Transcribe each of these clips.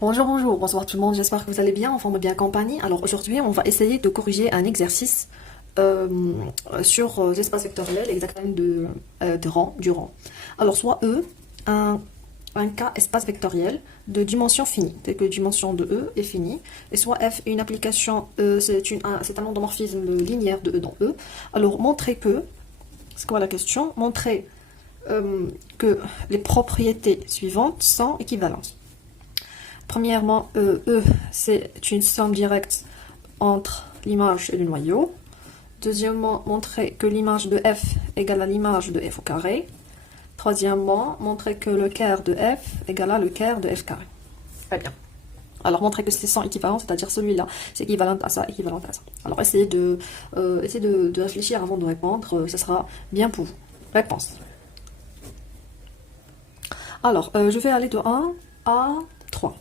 Bonjour, bonjour, bonsoir tout le monde, j'espère que vous allez bien, en forme bien compagnie. Alors aujourd'hui, on va essayer de corriger un exercice euh, sur l'espace vectoriel, exactement du rang. Alors soit E, un cas espace vectoriel de dimension finie, tel que dimension de E est finie, et soit F, une application, c'est un endomorphisme linéaire de E dans E. Alors montrer que, c'est quoi la question? Montrer que les propriétés suivantes sont équivalentes. Premièrement, E, c'est une somme directe entre l'image et le noyau. Deuxièmement, montrer que l'image de f égale à l'image de f au carré. Troisièmement, montrer que le quart de f égale à le quart de f carré. Très bien. Alors, montrer que c'est sans équivalent, c'est-à-dire celui-là, c'est équivalent à ça, équivalent à ça. Alors, essayez de réfléchir avant de répondre, ce sera bien pour vous. Réponse. Alors, je vais aller de 1 à 3.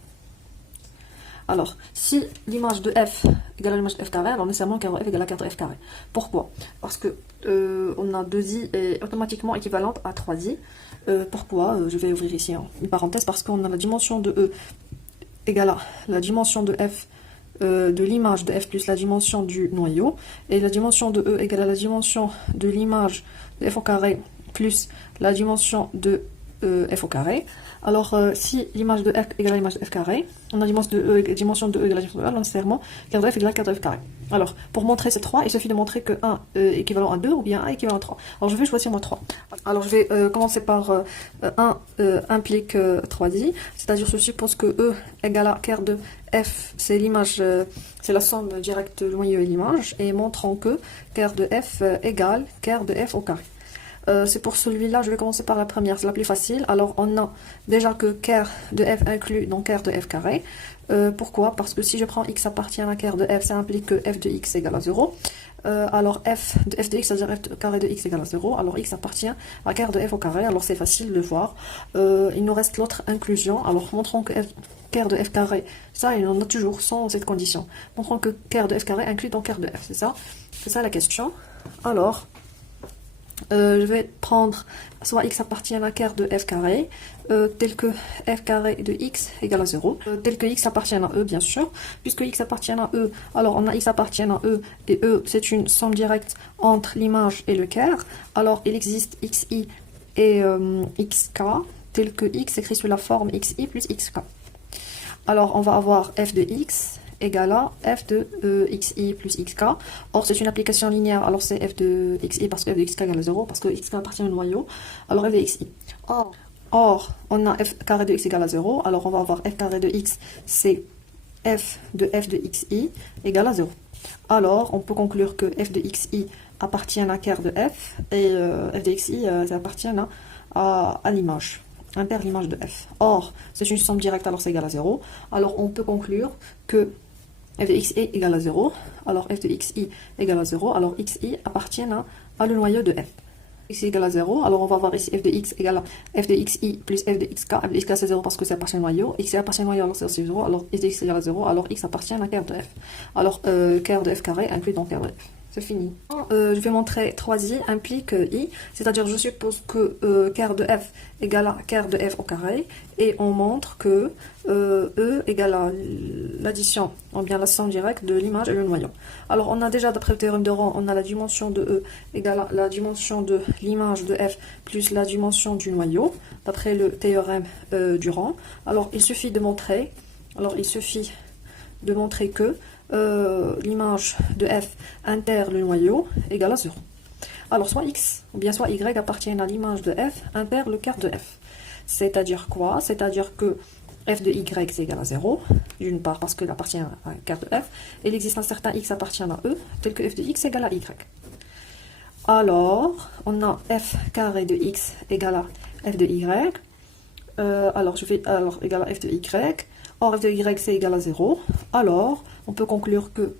Alors, si l'image de f égale à l'image de f carré, alors nécessairement quart de f égale à quart de f carré. Pourquoi? Parce que on a 2i est automatiquement équivalente à 3i. Pourquoi? Je vais ouvrir ici une parenthèse, parce qu'on a la dimension de e égale à la dimension de f de l'image de f plus la dimension du noyau, et la dimension de e égale à la dimension de l'image de f au carré plus la dimension de f au carré. Alors, si l'image de f égale à l'image de f carré, on a dimension de e égale à la dimension de e, alors nécessairement, quart de f égale à quart de f carré. Alors, pour montrer ces 3, il suffit de montrer que 1 est équivalent à 2 ou bien 1 est équivalent à 3. Alors, je vais choisir moi 3. Alors, je vais commencer par 1 implique 3i, c'est-à-dire je suppose que e égale à quart de f, c'est l'image, c'est la somme directe du noyau et l'image, et montrons que quart de f égale quart de f au carré. C'est pour celui-là, je vais commencer par la première, c'est la plus facile. Alors, on a déjà que quart de f inclus dans quart de f carré. Pourquoi? Parce que si je prends x appartient à quart de f, ça implique que f de x égale à 0. Alors, f de x, c'est-à-dire f carré de x égale à 0. Alors, x appartient à quart de f au carré. Alors, c'est facile de voir. Il nous reste l'autre inclusion. Alors, montrons que quart de f carré, ça, il en a toujours sans cette condition. Montrons que quart de f carré inclus dans quart de f, c'est ça? C'est ça la question. Alors, je vais prendre soit x appartient à quart de f carré, tel que f carré de x égale à 0, tel que x appartient à e, bien sûr. Puisque x appartient à e, alors on a x appartient à e, et e, c'est une somme directe entre l'image et le quart. Alors, il existe xi et xk, tel que x écrit sous la forme xi plus xk. Alors, on va avoir f de x égale à f de xi plus xk. Or, c'est une application linéaire, alors c'est f de xi parce que f de xk égale à 0, parce que xk appartient au noyau, alors f de xi. Or, on a f carré de x égale à 0, alors on va avoir f carré de x, c'est f de xi égale à 0. Alors, on peut conclure que f de xi appartient à quart de f, et f de xi, ça appartient à l'image. Impair l'image de f. Or, c'est une somme directe, alors c'est égal à 0. Alors, on peut conclure que f de xi égale à 0. Alors, f de xi égale à 0. Alors, xi appartient à le noyau de f. Xi égale à 0. Alors, on va voir ici f de x égale à f de xi plus f de xk. F de xk, c'est 0 parce que ça appartient au noyau. Xi appartient au noyau, alors c'est aussi 0. Alors, f de x égale à 0. Alors, x appartient à quart de f. Alors, quart de f carré inclus dans quart de f. C'est fini. Je vais montrer 3i implique i, c'est-à-dire je suppose que quart de f égale à quart de f au carré, et on montre que e égale à l'addition, ou bien la somme directe de l'image et le noyau. Alors on a déjà, d'après le théorème de rang, on a la dimension de e égale à la dimension de l'image de f plus la dimension du noyau, d'après le théorème du rang. Alors il suffit de montrer, que l'image de f inter le noyau égale à 0. Alors soit x ou bien soit y appartiennent à l'image de f inter le quart de f. C'est-à-dire quoi? C'est-à-dire que f de y c'est égal à 0, d'une part parce qu'il appartient à un quart de f, et il existe un certain x appartient à e, tel que f de x égale à y. Alors, on a f carré de x égale à f de y. Alors égal à f de y. Or, f de y, c'est égal à 0. Alors, on peut conclure que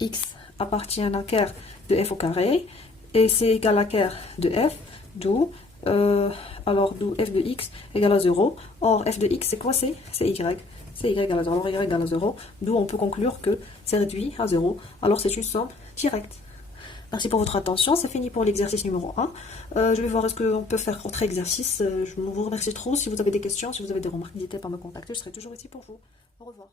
x appartient à quart de f au carré, et c'est égal à quart de f, d'où f de x égale à 0. Or, f de x, c'est quoi? C'est y. C'est y égale à 0. Alors, y égale à 0, d'où on peut conclure que c'est réduit à 0. Alors, c'est une somme directe. Merci pour votre attention. C'est fini pour l'exercice numéro 1. Je vais voir est-ce qu'on peut faire autre exercice. Je vous remercie trop. Si vous avez des questions, si vous avez des remarques, n'hésitez pas à me contacter. Je serai toujours ici pour vous. Au revoir.